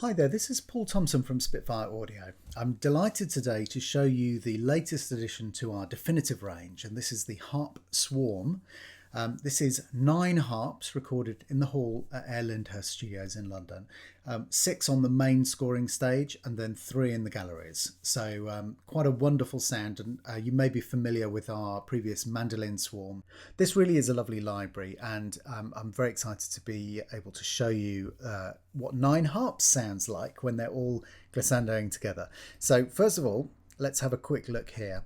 Hi there, this is Paul Thompson from Spitfire Audio. I'm delighted today to show you the latest addition to our definitive range, and this is the Harp Swarm. This is 9 harps recorded in the hall at Air Lyndhurst Studios in London, 6 on the main scoring stage and then 3 in the galleries. So quite a wonderful sound, and you may be familiar with our previous mandolin swarm. This really is a lovely library, and I'm very excited to be able to show you what 9 harps sounds like when they're all glissandoing together. So first of all, let's have a quick look here.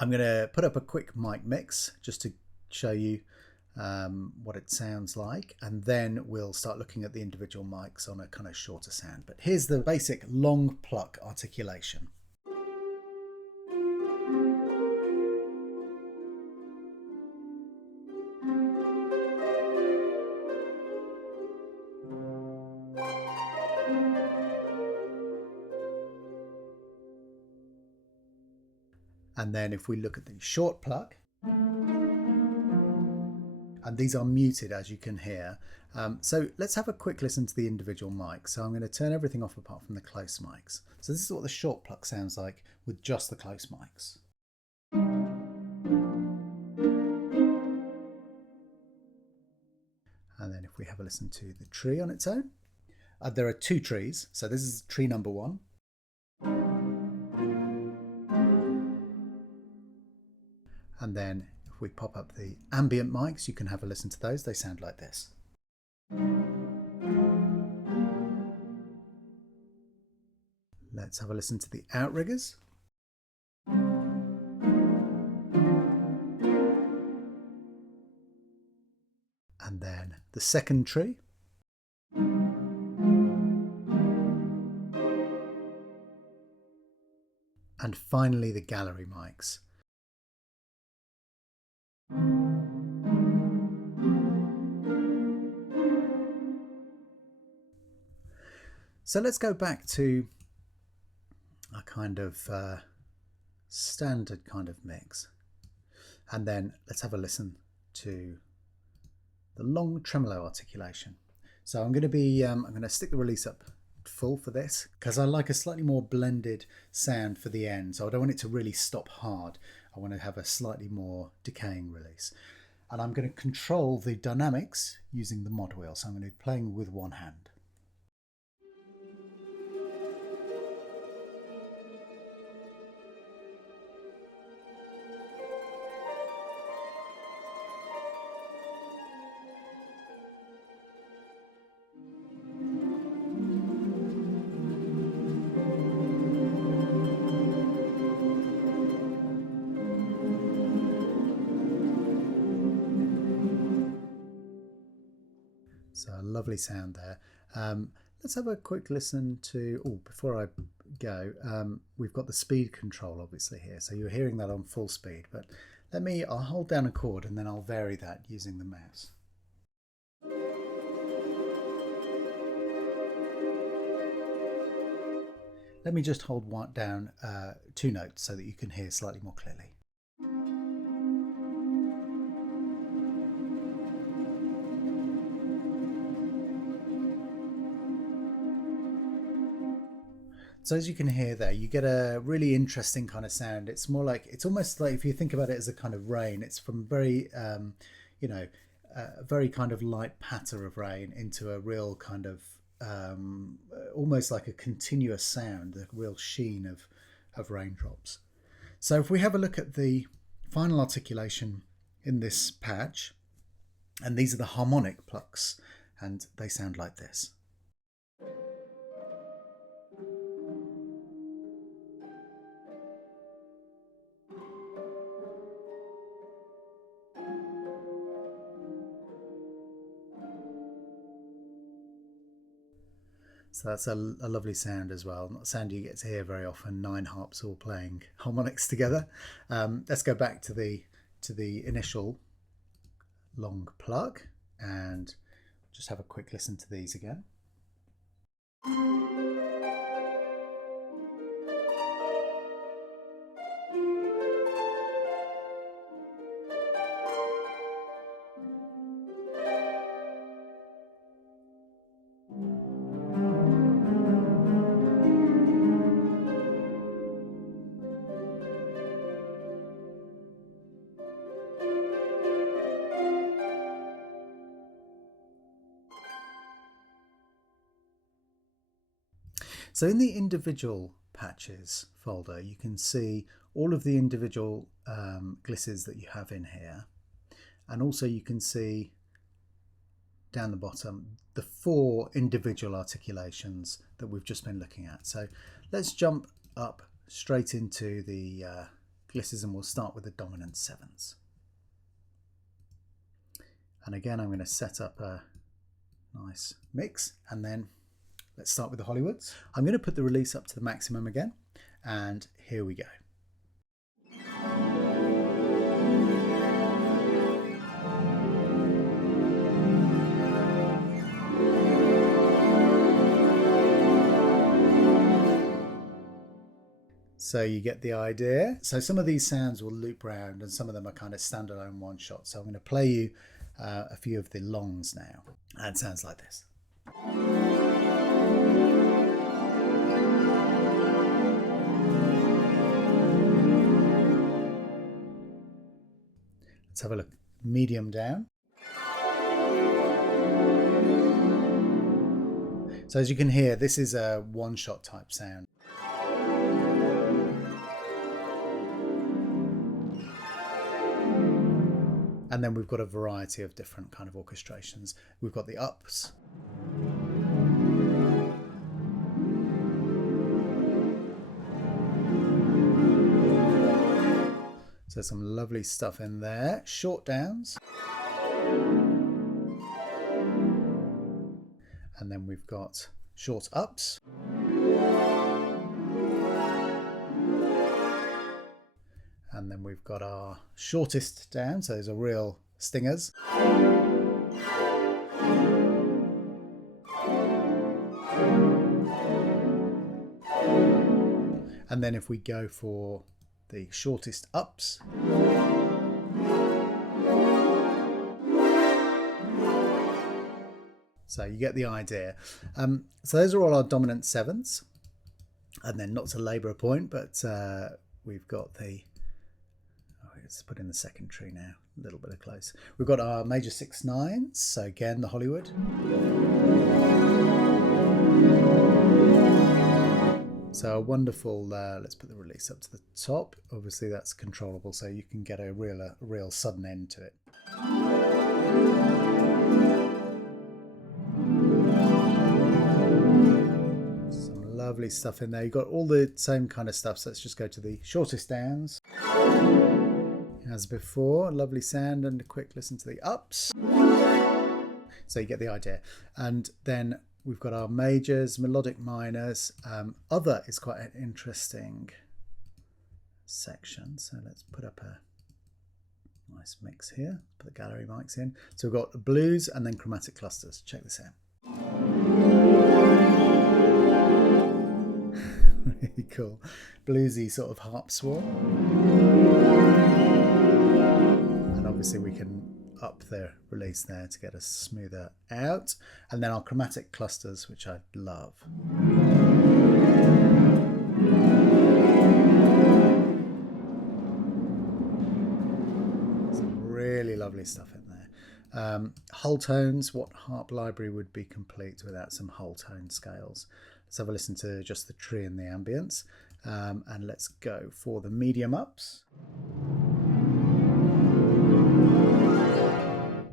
I'm going to put up a quick mic mix just to show you what it sounds like, and then we'll start looking at the individual mics on a kind of shorter sound. But here's the basic long pluck articulation. And then if we look at the short pluck, and these are muted as you can hear. So let's have a quick listen to the individual mics. So I'm going to turn everything off apart from the close mics. So this is what the short pluck sounds like with just the close mics. And then if we have a listen to the tree on its own, there are 2 trees. So this is tree number 1. And then if we pop up the ambient mics, you can have a listen to those. They sound like this. Let's have a listen to the outriggers. And then the second tree. And finally the gallery mics. So let's go back to a kind of standard kind of mix, and then let's have a listen to the long tremolo articulation. So I'm going to stick the release up full for this because I like a slightly more blended sound for the end. So I don't want it to really stop hard. I want to have a slightly more decaying release. And I'm going to control the dynamics using the mod wheel. So I'm going to be playing with one hand. So a lovely sound there. Let's have a quick listen to, before I go, we've got the speed control obviously here. So you're hearing that on full speed, but I'll hold down a chord and then I'll vary that using the mouse. Let me just hold down 2 notes so that you can hear slightly more clearly. So as you can hear there, you get a really interesting kind of sound. It's almost like if you think about it as a kind of rain, it's from very, a very kind of light patter of rain into a real kind of almost like a continuous sound, the real sheen of raindrops. So if we have a look at the final articulation in this patch, and these are the harmonic plucks, and they sound like this. So that's a lovely sound as well. Not a sound you get to hear very often. 9 harps all playing harmonics together. Let's go back to the initial long pluck and just have a quick listen to these again. So in the individual patches folder, you can see all of the individual glisses that you have in here. And also you can see down the bottom the 4 individual articulations that we've just been looking at. So let's jump up straight into the glisses, and we'll start with the dominant 7s. And again, I'm going to set up a nice mix, and then let's start with the Hollywoods. I'm going to put the release up to the maximum again, and here we go. So you get the idea. So some of these sounds will loop round, and some of them are kind of standalone one shot. So I'm going to play you a few of the longs now. And it sounds like this. Let's have a look. Medium down. So as you can hear, this is a one-shot type sound. And then we've got a variety of different kind of orchestrations. We've got the ups. So some lovely stuff in there. Short downs. And then we've got short ups. And then we've got our shortest down, so those are real stingers. And then if we go for the shortest ups, so you get the idea. So those are all our dominant 7s. And then not to labour a point, but we've got the, let's put in the secondary now, a little bit of close. We've got our major 6/9s, so again the Hollywood. So a wonderful, let's put the release up to the top. Obviously that's controllable, so you can get a real sudden end to it. Some lovely stuff in there. You've got all the same kind of stuff, so let's just go to the shortest downs. As before, lovely sound, and a quick listen to the ups. So you get the idea. And then we've got our majors, melodic minors. Other is quite an interesting section. So let's put up a nice mix here. Put the gallery mics in. So we've got the blues and then chromatic clusters. Check this out. Really cool. Bluesy sort of harp swarm. Obviously we can up the release there to get us smoother out, and then our chromatic clusters, which I love. Some really lovely stuff in there. Whole tones, what harp library would be complete without some whole tone scales? Let's have a listen to just the tree and the ambience, and let's go for the medium ups.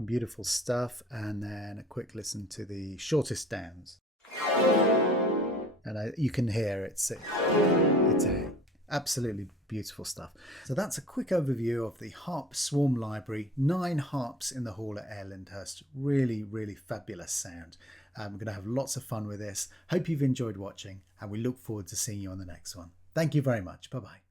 Beautiful stuff, and then a quick listen to the shortest downs, and you can hear it's absolutely beautiful stuff. So that's a quick overview of the Harp Swarm library. 9 harps in the hall at Air Lyndhurst. Really fabulous sound. We're going to have lots of fun with this. Hope you've enjoyed watching, and we look forward to seeing you on the next one. Thank you very much. Bye bye.